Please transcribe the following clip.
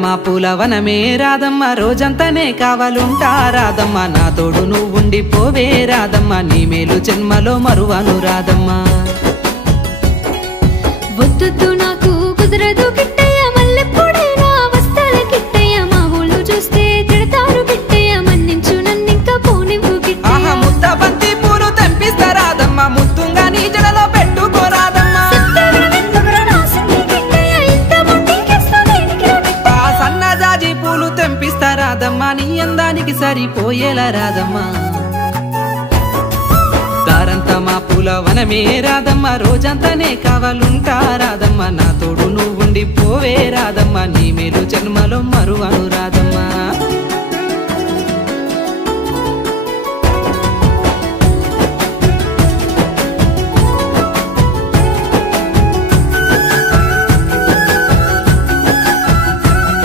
మా పూలవనమే రాదమ్మ రోజంతానే కావాలుంటా రాదమ్మ నా తోడు నువ్వుండి పోవే రాదమ్మ నీ మేలు జన్మలో మరువను రాదమ్మ వద్దు నాకు కుదరదు కిట్టయ్య మల్లెప్పుడైనా వస్తాల కిట్టయ్య మా ఊళ్ళు చూస్తే తిడతారు కిట్టయ్య మన్నించు నన్నింకా పోనివ్వు కిట్టయ్య ఆహా ముద్ద బంతి పూలు తెంపిస్తా రాదమ్మ ముత్తుంగా నీ జడలో పెట్టుకోరాదమ్మ సన్నజాజి పూలు తెంపిస్తా రాదమ్మ నీ అందానికి సరిపోయేలా రాదమ్మ దారంతా మా పూలవనమే రాదమ్మ రోజంతానే కావాలుంటా రాదమ్మ నా తోడు నువ్వుండి పోవే రాదమ్మ నీ మేలు జన్మ